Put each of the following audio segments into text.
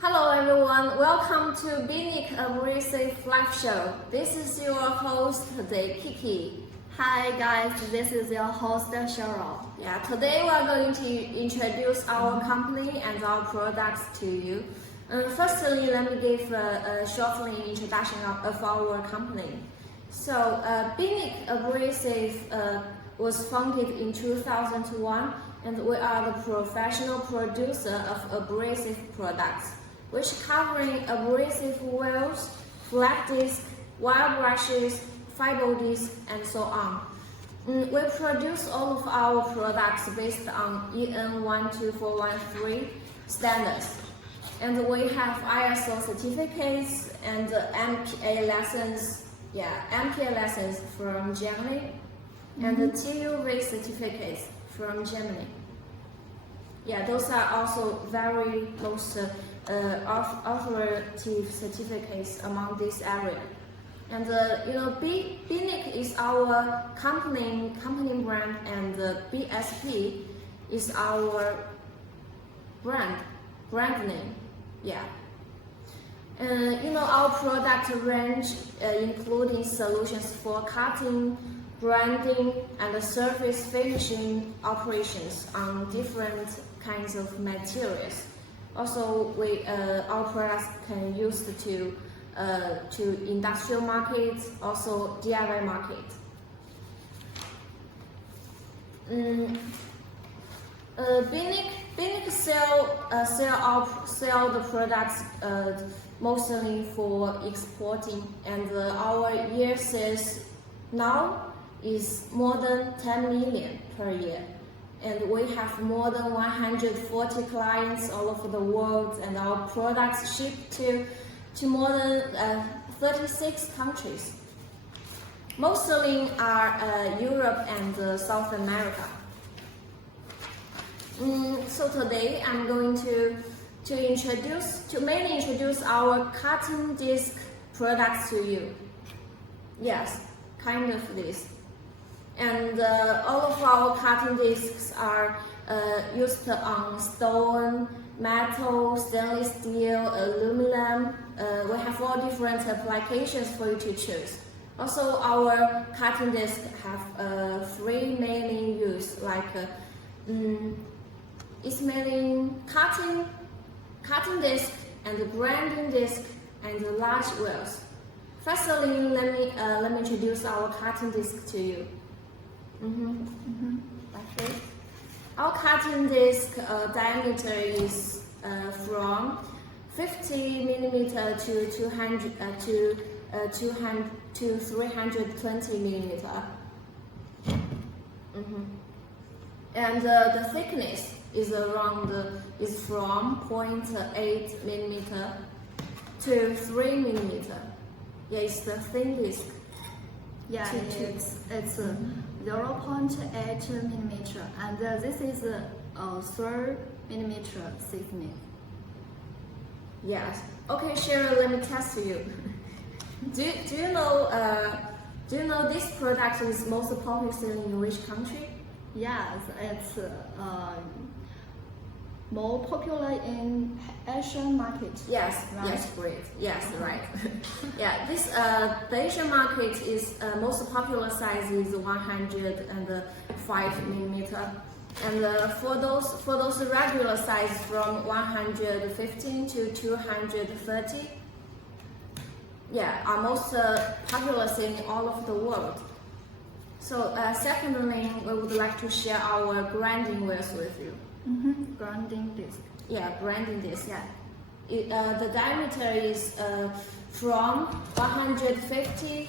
Hello everyone, welcome to BINIC Abrasive Live Show. This is your host today, Kiki. Hi guys, this is your host Cheryl. Yeah, today we are going to introduce our company and our products to you. Firstly, let me give a short introduction of our company. So, BINIC Abrasive was founded in 2001, and we are the professional producer of abrasive products, which covering abrasive wheels, flat disc, wire brushes, fiber disc, and so on. We produce all of our products based on EN 12413 standards, and we have ISO certificates and MPA license. MPA license from Germany, and the TUV certificates from Germany. Yeah, those are also very most authoritative certificates among this area. And BINIC is our company brand, and BSP is our brand name. Yeah. Our product range including solutions for cutting, grinding, and surface finishing operations on different kinds of materials. Also, our products can be used to industrial markets, also DIY market. BINIC sell the products mostly for exporting, and our year sales now is more than 10 million per year. And we have more than 140 clients all over the world, and our products ship to more than 36 countries. Mostly are Europe and South America. So today I'm going to mainly introduce our cutting disc products to you. Yes, kind of this. And all of our cutting discs are used on stone, metal, stainless steel, aluminum. We have all different applications for you to choose. Also, our cutting discs have three main use, like it's mainly cutting disc and grinding disc and large wheels. Firstly, let me introduce our cutting disc to you. Okay. Our cutting disc diameter is from 50 millimeter to 320 millimeter. And the thickness is from 0.8 millimeter to 3 millimeter. Yeah, it's the thin disc. Yeah, it's 0.8 millimeter, and this is 3 millimeter thickness. Yes. Okay, Cheryl, let me test you. Do you know this product is most popular in which country? Yes, it's more popular in Asian market. Yes, right? Yes, great. Yes, right. Yeah, the Asian market is most popular size is 105 millimeter, and for those regular size from 115 to 230. Yeah, are most popular in all of the world. So secondly, we would like to share our grinding wheels with you. Grinding disc. Yeah, grinding disc. Yeah, the diameter is from 115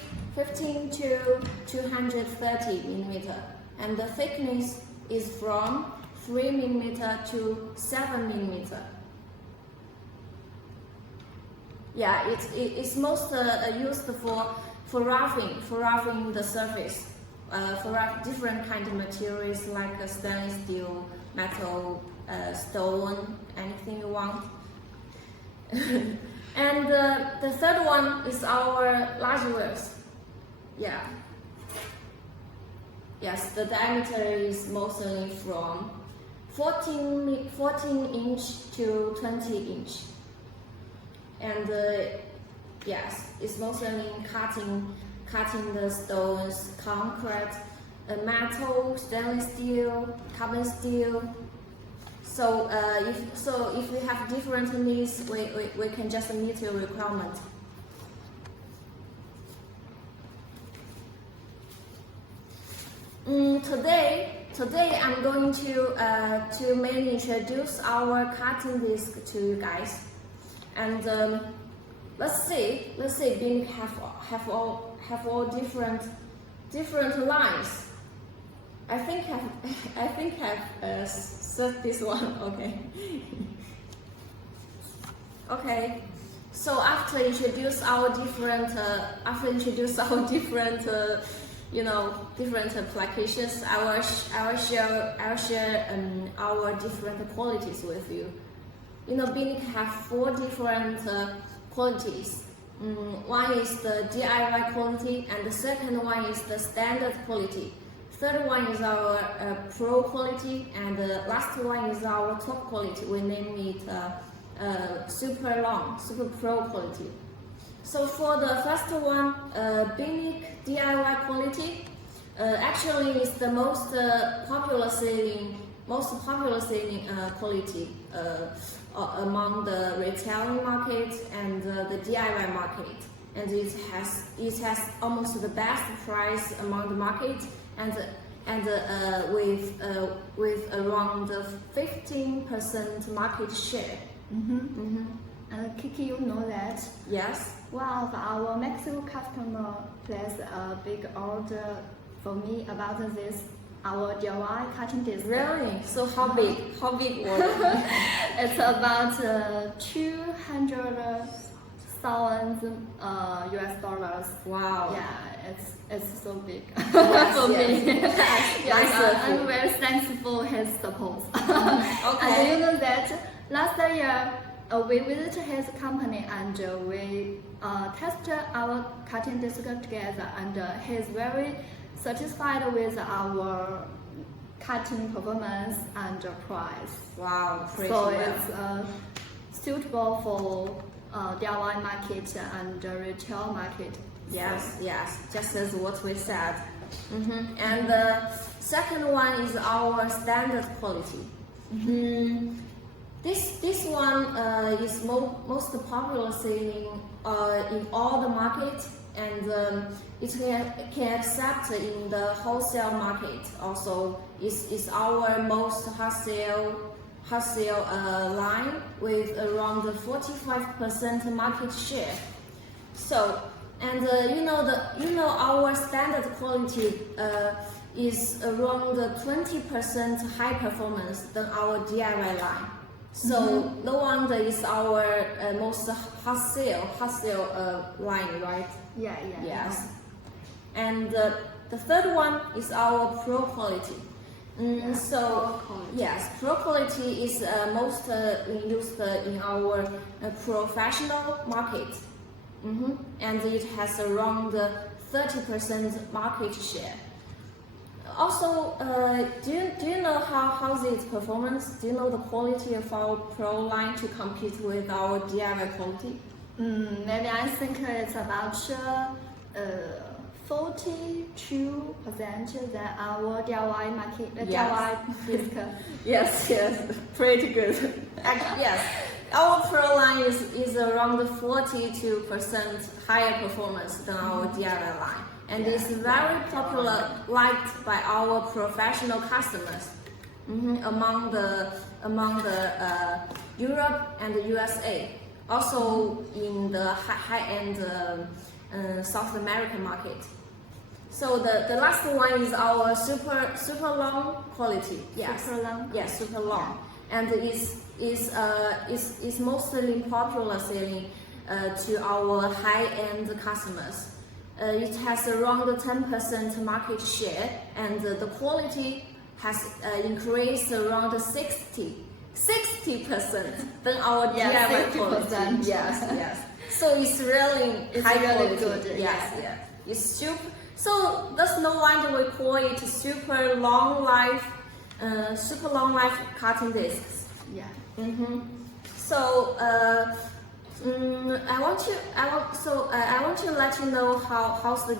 to 230 millimeter, and the thickness is from 3 millimeter to 7 millimeter. Yeah, it's most used for roughing the surface, for different kind of materials like stainless steel, metal, stone, anything you want. And the third one is our large wheels. Yeah. Yes, the diameter is mostly from 14 inch to 20 inch. and yes, it's mostly in cutting the stones, concrete, metal, stainless steel, carbon steel. So if we have different needs, we can just meet your requirement. Today I'm going to mainly introduce our cutting disc to you guys, and let's see BINIC have all different lines. I think I've set this one. Okay. So after introduce our different different applications, I will share our different qualities with you. BINIC have 4 different qualities. One is the DIY quality, and the second one is the standard quality. Third one is our pro quality, and the last one is our top quality. We name it super pro quality. So for the first one, BINIC DIY quality, actually is the most popular selling quality among the retailing market and the DIY market, and it has almost the best price among the market, and with around 15% market share. And Kiki, you know that? Yes. One of our Mexico customer placed a big order for me about this, our DIY cutting disc. Really? So how big? How big was it? It's about $200,000 US dollars. Wow. Yeah, it's so big. Yes, for me. Yes, I'm very thankful for his support. Okay. And you know that last year we visited his company and we tested our cutting disc together, and he's very satisfied with our cutting performance and price. Wow, pretty So well. it's suitable for DIY market and retail market. Yes, just as what we said. And the second one is our standard quality. This one is most popular selling in all the market, and it can accept in the wholesale market. Also, is our most wholesale line with around 45% market share. So, and our standard quality is around 20% high performance than our DIY line. So no wonder it's our most wholesale line, right? Yeah. Yes. And the third one is our pro quality. So yes, pro quality is most used in our professional market, and it has around 30% market share. Also, do you know how's its performance? Do you know the quality of our pro line to compete with our DIY quality? Maybe I think it's about 42% than our DIY market, DIY disc. Yes, pretty good. Yes, our pro line is around 42% higher performance than our DIY line, and it's very popular, liked by our professional customers among the Europe and the USA. Also in the high-end South American market. So the last one is our super long quality. Yes. Super long. Yes, super long, and is mostly popular selling to our high-end customers. It has around 10% market share, and the quality has increased around 60% than our DIY quality. Yes. So it's really high quality. Good. Yes. It's super. So that's no wonder we call it super long life cutting discs. Yeah. So I want to let you know how's the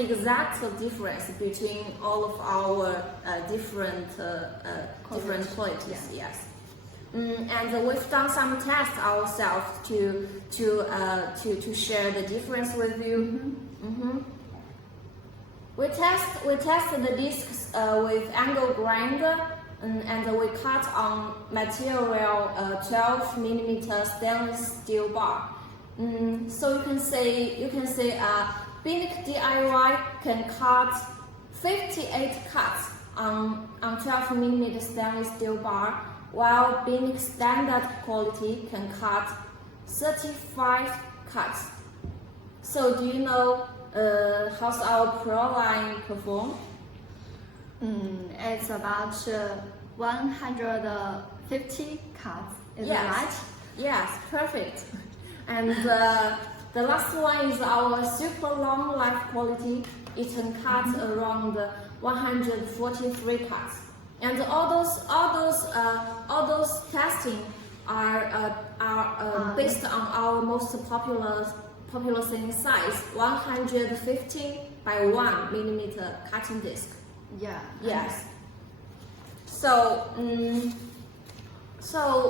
exact difference between all of our different qualities. Yeah. Yes. And we've done some tests ourselves to share the difference with you. We test the discs with angle grinder, and we cut on material 12 millimeter stainless steel bar. So you can say BINIC DIY can cut 58 cuts on 12 millimeter stainless steel bar, while BINIC standard quality can cut 35 cuts. So do you know how's our Pro line perform? It's about 150 cuts. Is that right? Yes, perfect. And the last one is our super long life quality. It can cut around 143 cuts. And all those testing are based on our most popular thin size, 115 by 1 millimeter cutting disc. Yeah. Yes. So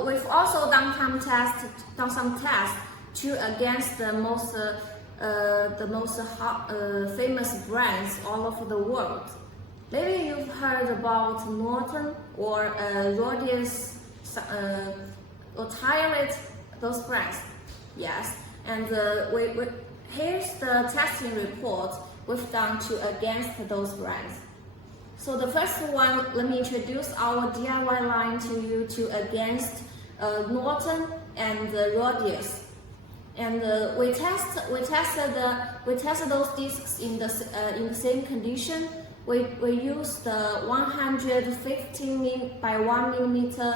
we've also done some tests against the most famous brands all over the world. Maybe you've heard about Norton or Rodius or Tyrant, those brands. Yes. And here's the testing report we've done against those brands. So the first one, let me introduce our DIY line to you against Norton and Rodius. And we tested those discs in the same condition. We used the 115 by 1 millimeter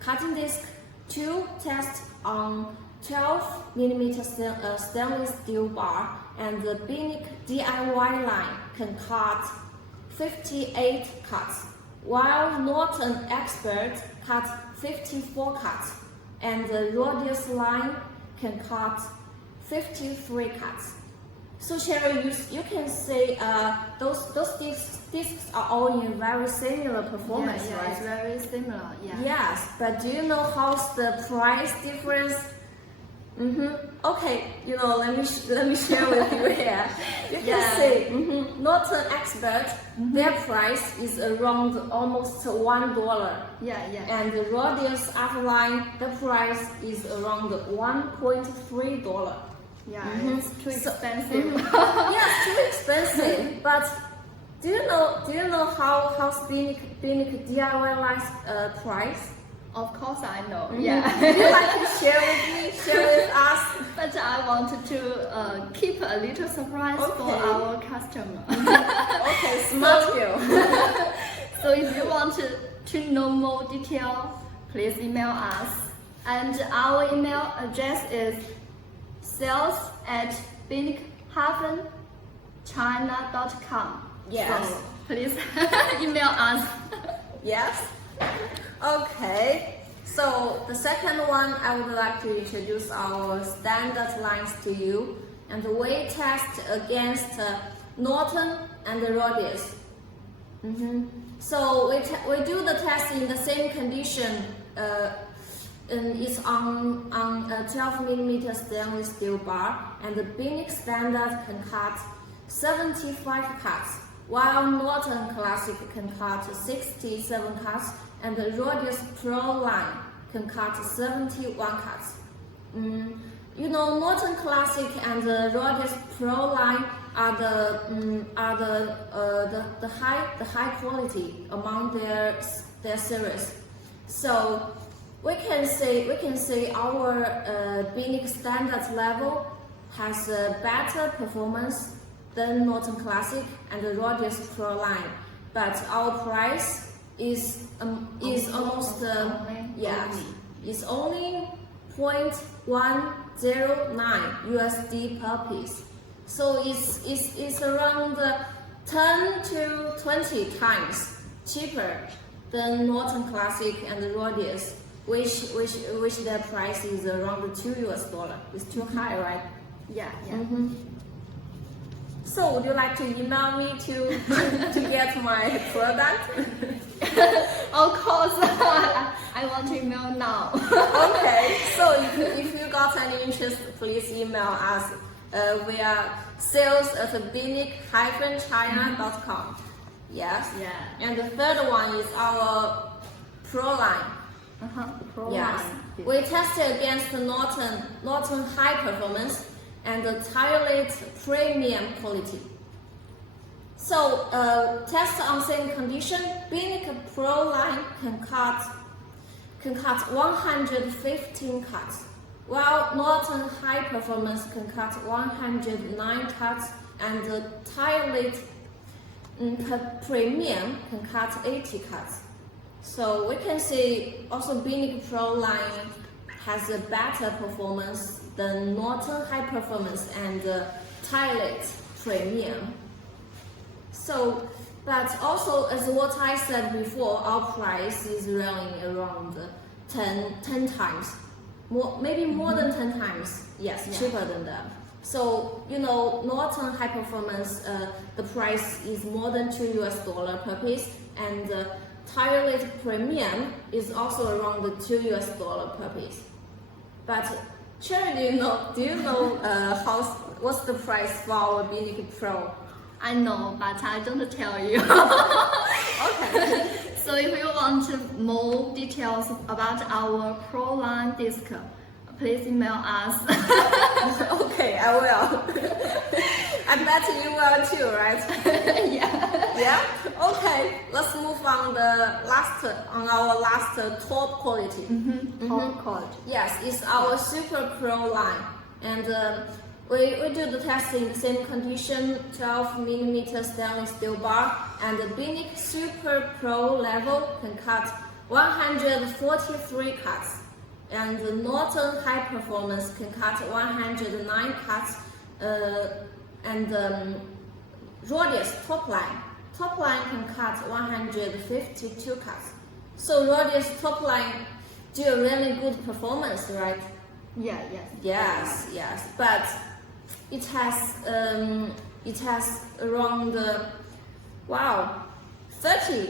cutting disc to test on 12 millimeter stainless steel bar, and the BINIC DIY line can cut 58 cuts, while Norton Expert cut 54 cuts, and the Rodius line can cut 53 cuts. So Sherry, you can say those discs are all in very similar performance, yeah, right? It's very similar. Yeah. Yes, but do you know how's the price difference? Okay, let me share with you here. You can see Norton Expert, their price is around almost $1. Yeah. And the Rodius Line, the price is around $1.3. Yeah, it's too expensive. Yeah, too expensive. But do you know how's BINIC DIY line's price? Of course I know. Would you like to share with us? But I wanted to keep a little surprise for our customer. Okay, smart girl. So if you want to know more detail, please email us. And our email address is sales@binic-china.com. Yes. So please email us. Yes. Okay. So the second one, I would like to introduce our standard lines to you, and we test against Norton and Rodius. So we do the test in the same condition. And it's on a 12 millimeter stainless steel bar, and the BINIC standard can cut 75 cuts, while Norton Classic can cut 67 cuts, and the Rodius Pro line can cut 71 cuts. Norton Classic and the Rodius Pro line are the high quality among their series. So we can say our BINIC standard level has a better performance than Norton Classic and the Rodius Pro line, but our price is almost it's only 0.109 USD per piece. So it's around 10 to 20 times cheaper than Norton Classic and the Rodius. which their price is around $2. It's too high, right? Yeah. So would you like to email me to get my product? Of course, I want to email now. Okay, so if you got any interest, please email us via sales@binic-china.com. Yes. Yeah. And the third one is our Pro line. Pro Yes. line. We tested against the Norton high performance and the Thailand premium quality. So, test on same condition, BINIC Pro line can cut 115 cuts, while Norton high performance can cut 109 cuts, and the Thailand premium can cut 80 cuts. So we can see also BINIC Pro line has a better performance than Norton high performance and Thailand premium. So, but also as what I said before, our price is running around 10 times, maybe more than 10 times, yes, cheaper than them. So, Norton high performance, the price is more than $2 per piece, and Thailand premium is also around $2 per piece. But Cherry, do you know what's the price for our BINIC Pro? I know, but I don't tell you. Okay. So if you want more details about our Pro line disc, please email us. Okay, I will. I bet you will too, right? Yeah. Okay. Let's move on our last top quality. Top quality. Yes, it's our Super Pro line, and we do the test in the same condition, 12mm stainless steel bar, and the BINIC Super Pro level can cut 143 cuts, and the Norton high performance can cut 109 cuts, and Rodius top line can cut 152 cuts. So Rodius top line do a really good performance, right? Yes. But it has around 30.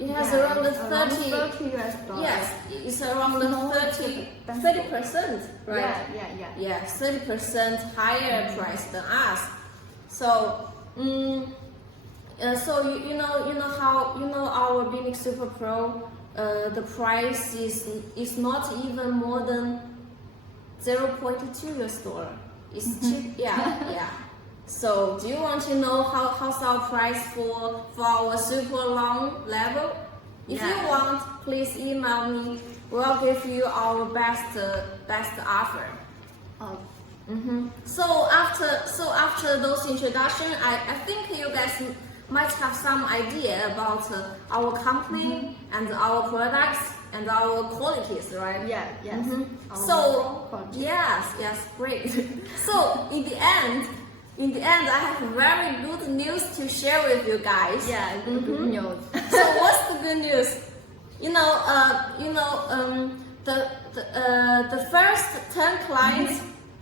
It has around 30 US dollars. Yes, it's around 30%, right? Yeah, 30% higher price than us. So, so you know our BINIC Super Pro, the price is not even more than $0.2 US. It's cheap, yeah. So, do you want to know how's our price for our super long level? If you want, please email me. We'll give you our best offer. So after those introductions, I think you guys might have some idea about our company and our products and our qualities, right? Yes. So yes, great. So in the end, I have very good news to share with you guys. Yeah, good news. So what's the good news? The first 10 clients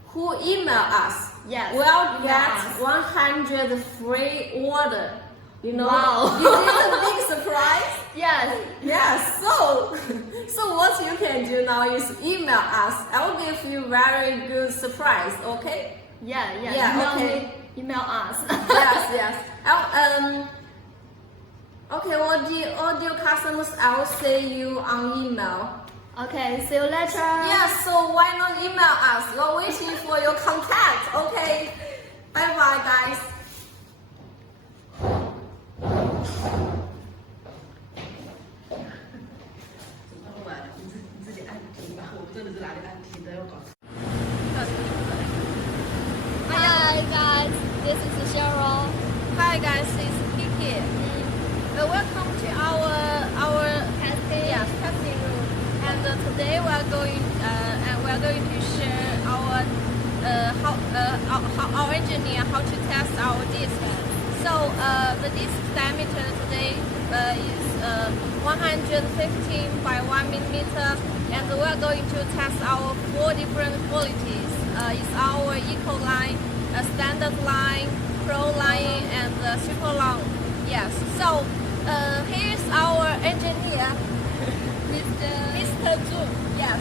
who email us will get 100 free order. Wow. Is it a big surprise? Yes. So what you can do now is email us. I will give you very good surprise. Okay? Okay. Email us. Yes. Okay, all dear customers, I will see you on email. Okay, see you later. Yes, so why not email us? We're waiting for your contact. Okay. Bye, guys. 你自己按停吧，我不知道你是哪里按停的，要搞。 Hi guys, this is Cheryl. Hi guys, it's Kiki. Welcome to our testing room. And today we are going to share our engineer how to test our disc. So the disc diameter today is 115 by 1 millimeter, and we're going to test our 4 different qualities. It's our eco line, standard line, pro line, and super long. Yes. So here's our engineer, Mr. Zhu. Yes.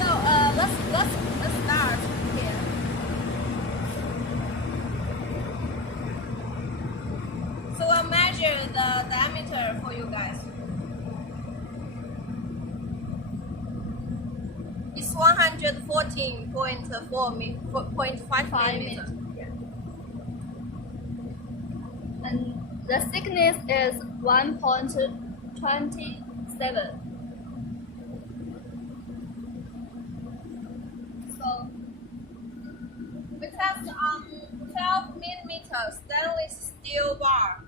So let's start here. So I'll measure the diameter for you guys. It's 114.55 meters. And the thickness is 1.27. So We test on 12 millimeter stainless steel bar.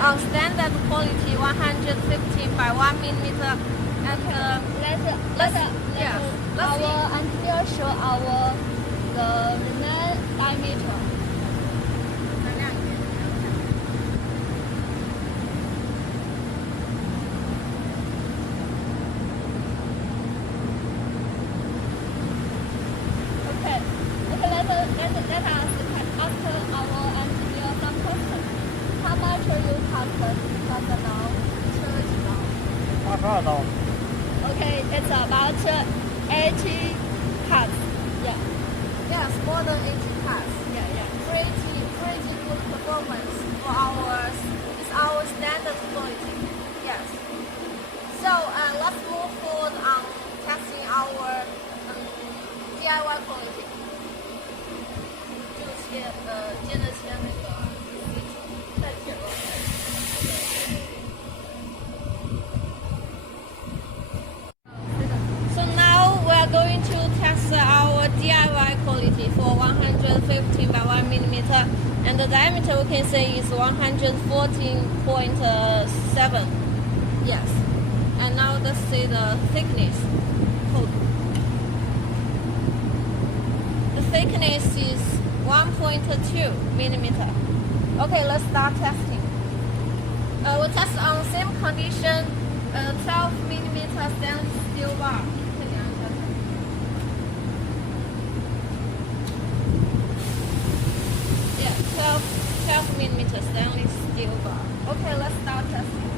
on standard quality 115 by 1 millimeter. And our engineer show our the remain diameter. Okay, let us ask our engineer some questions. How much you cut now? 82刀。 Okay, it's about 80 cuts. Yeah, yes, more than 80 cuts. yeah. Pretty good performance for ours. It's our standard quality. Yes. So let's move forward on testing our DIY quality. 接着签那个代铁了。So now we are going to test our DIY quality for 115 by 1 millimeter, and the diameter we can say is 114.7. Yes. And now let's see the thickness. The thickness is 1.2 millimeter. Okay, let's start testing. We'll test on same condition, 12 millimeter stainless steel bar. Yeah, 12 millimeter stainless steel bar. Okay, let's start testing.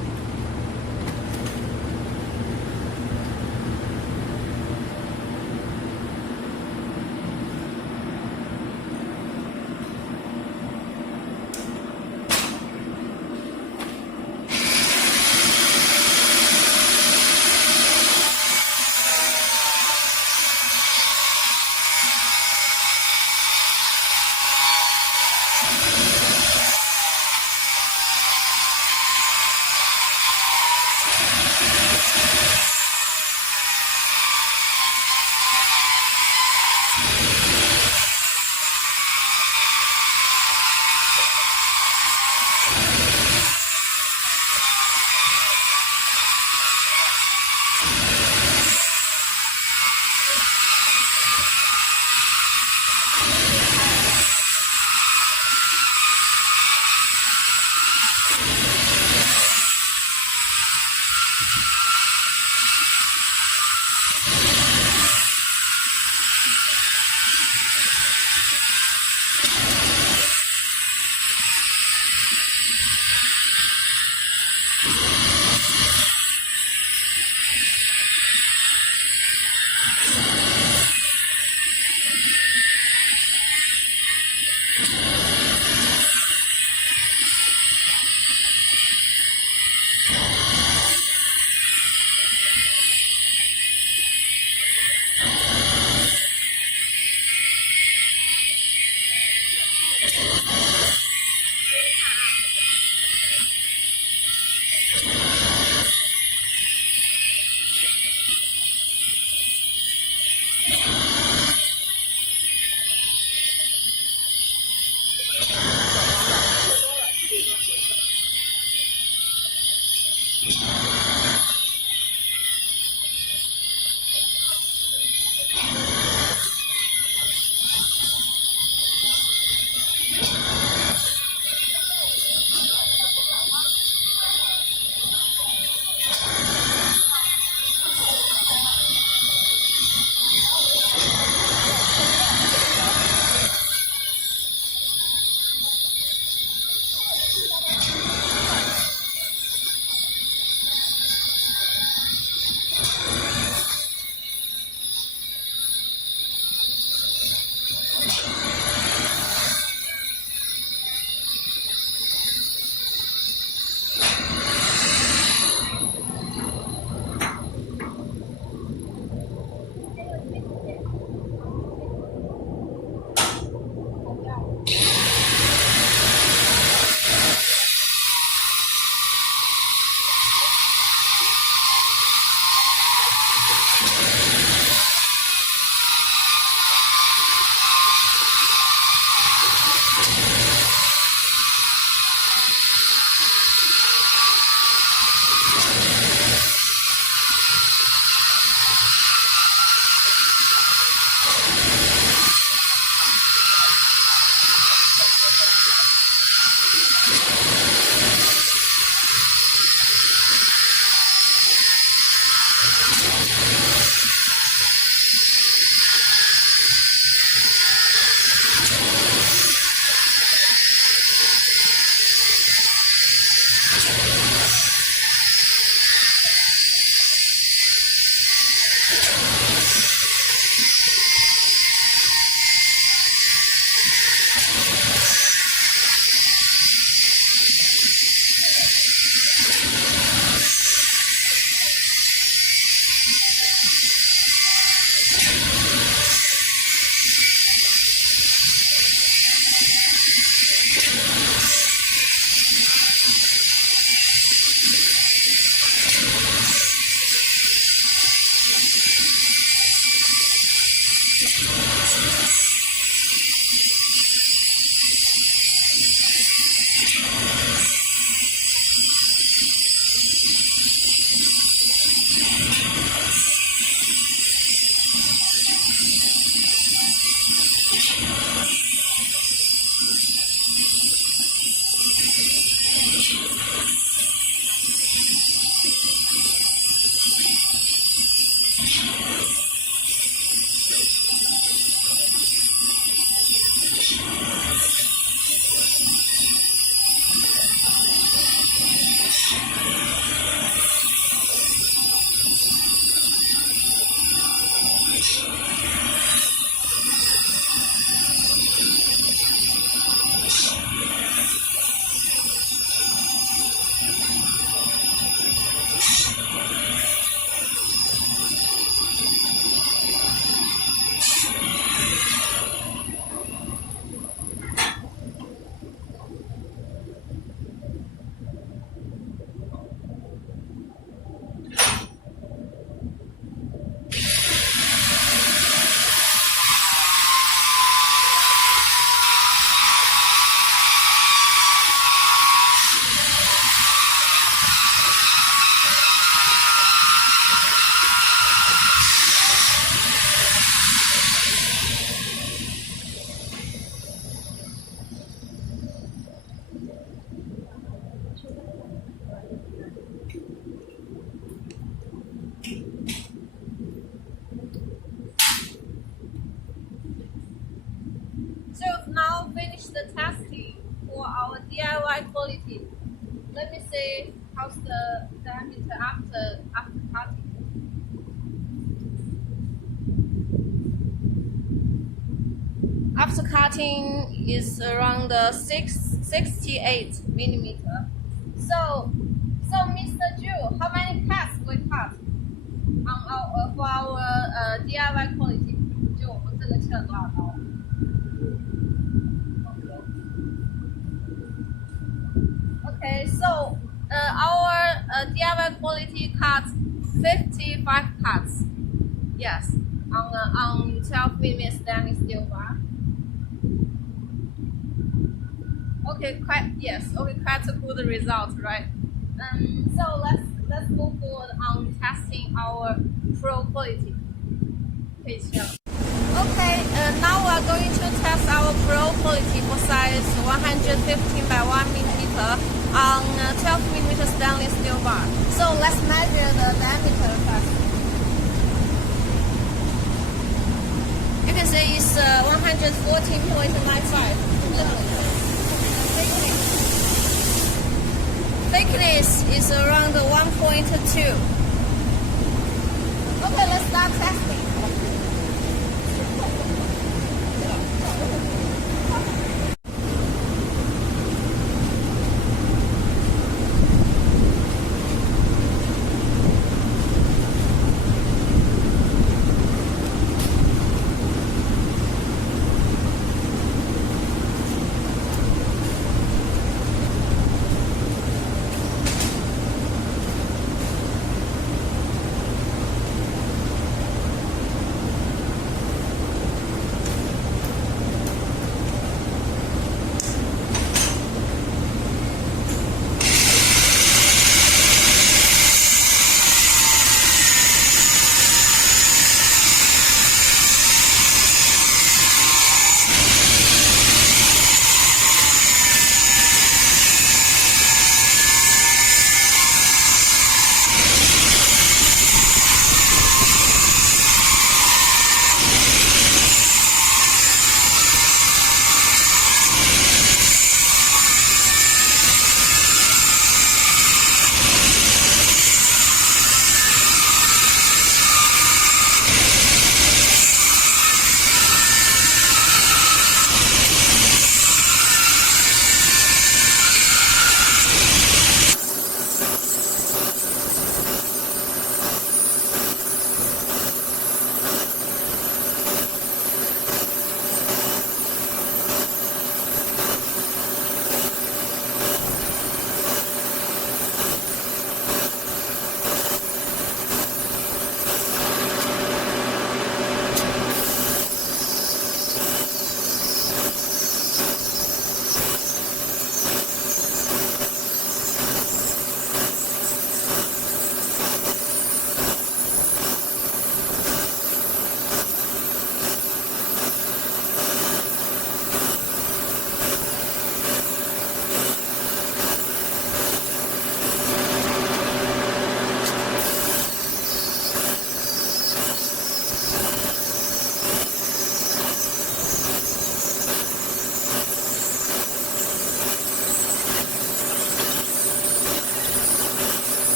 So we've now finished the testing for our DIY quality. Let me see how's the diameter after cutting. After cutting is around 68 millimeter. So Mr. Ju, how many cuts we cut on for our DIY quality? 就我们这个切了多少刀？ Okay, so our DIY quality cut 55 cuts. Yes, on 12 mm stainless steel bar. Okay, quite a good result, right? So let's move forward on testing our pro quality. Okay, now we are going to test our pro quality for size 115 by 1 millimeter on 12 millimeter stainless steel bar. So let's measure the diameter first. You can see it's 114.95. Thickness is around 1.2. Okay, let's start testing.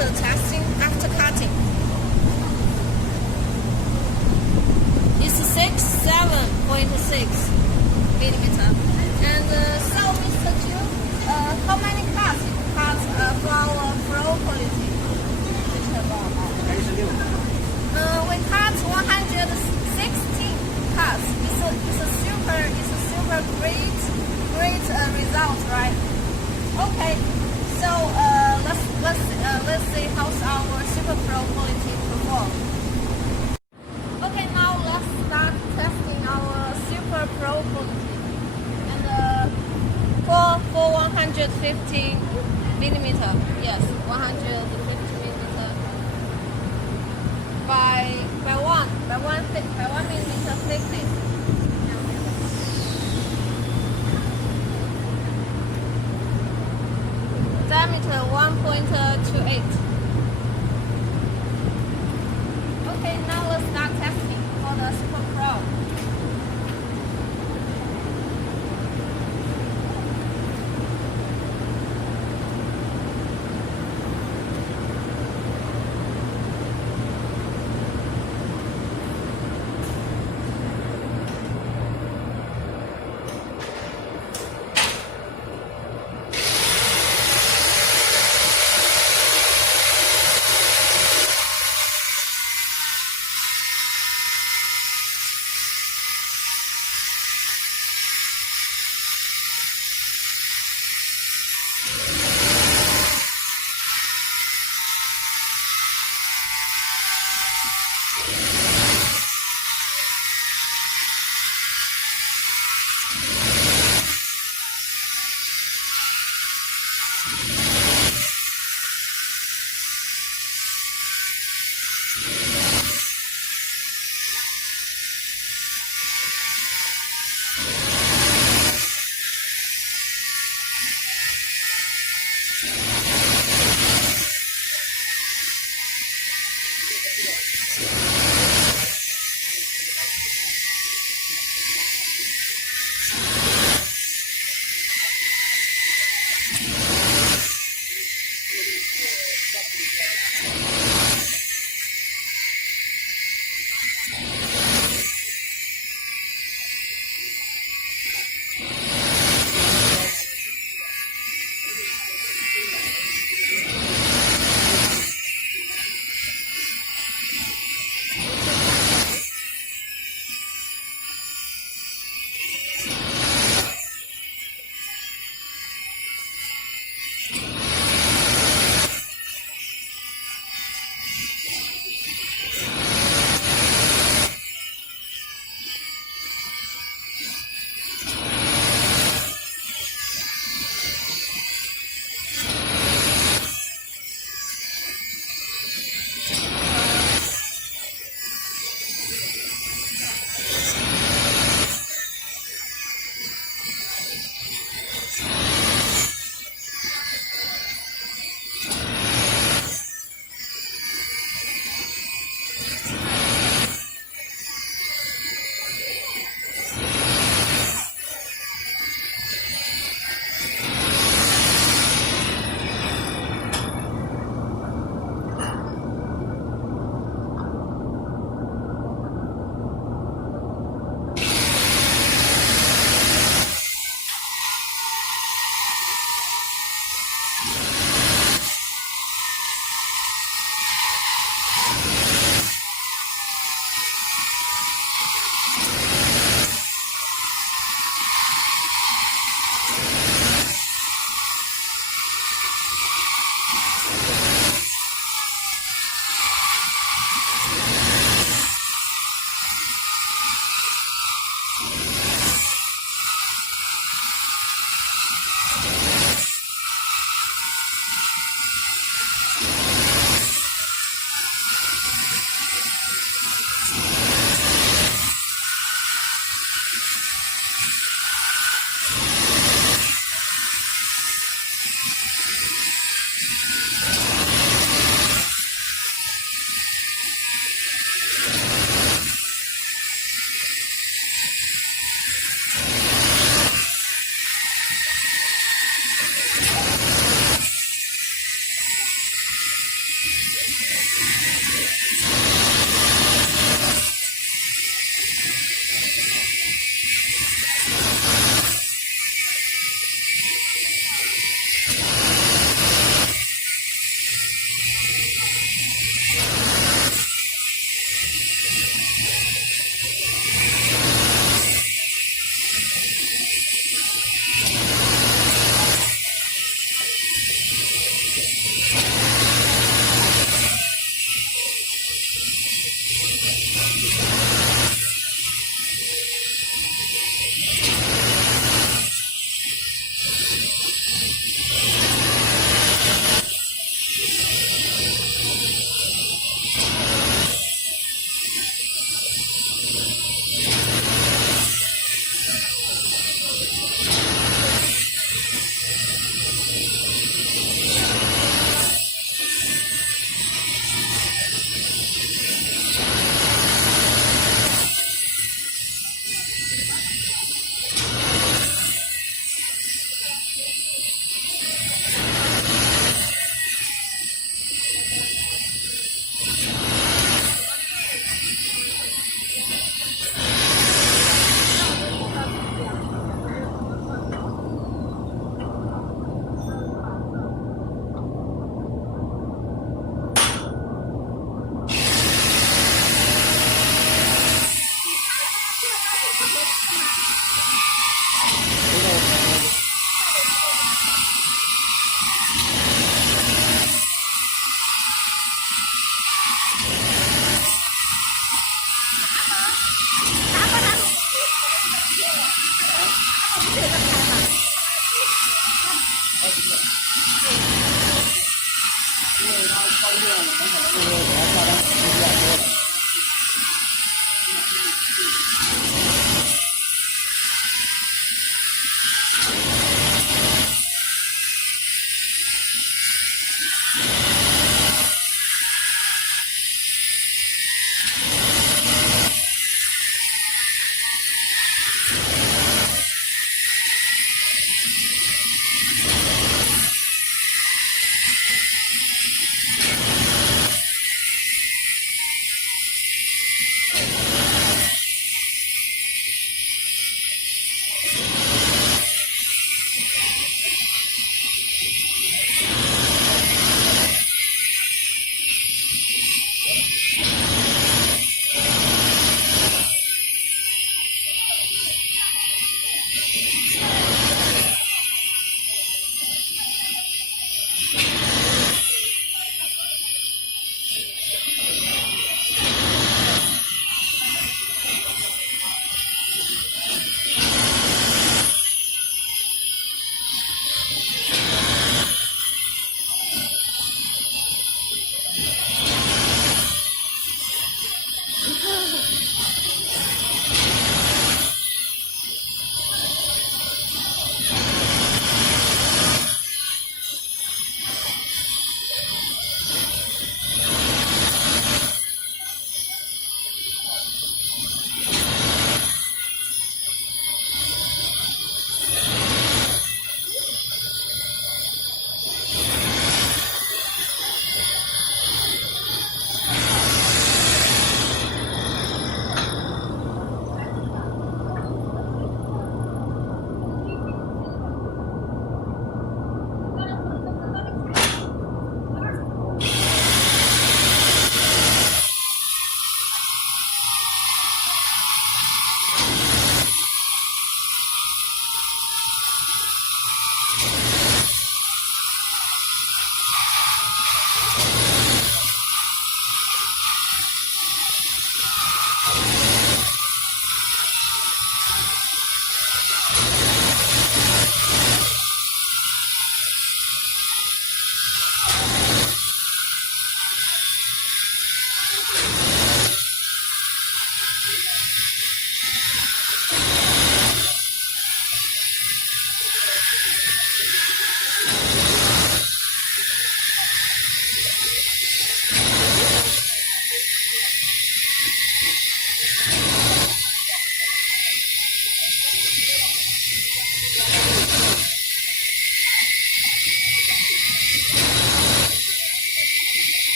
after testing, after cutting. It's 7.6 millimeter. And so, Mr. Chu, how many cuts you cut for our pro quality? We cut 116 cuts. It's a super great result, right? Okay. So let's see how's our super pro quality perform. Okay, now let's start testing our super pro quality. And for 150 millimeter, yes, 150 millimeter by 1 millimeter thickness. Diameter 1.28. Okay, now let's start testing for the Super Pro.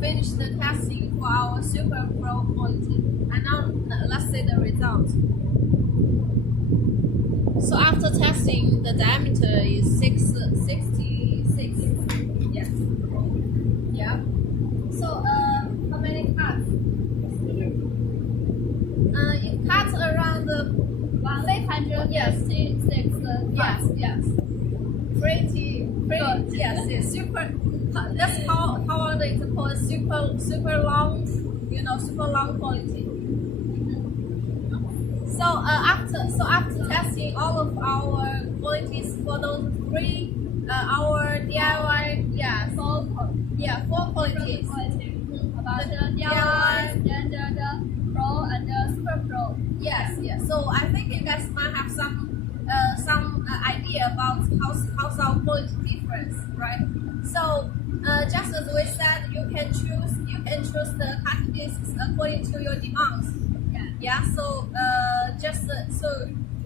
finished the testing for our Super Pro quality, and now let's see the result. So after testing, the diameter is 66. Yes. Yeah. So how many cuts? It cuts around 666. yes. Pretty. Yes. Super. That's how it called super long. Super long quality. So after testing all of our qualities for those three, our DIY, four qualities. About the DIY, Standard, Pro, and Super Pro. Yes. So I think you guys might have some idea about how's our quality difference, right? So just as we said, you can choose the cutting discs according to your demands. Yeah. So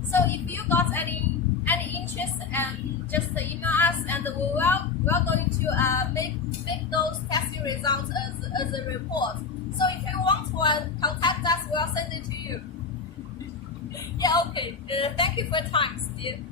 so if you got any interest, and just email us, and we're going to make those testing results as a report. So if you want to contact us, we'll send it to you. Yeah. Okay. Thank you for your time, Steve.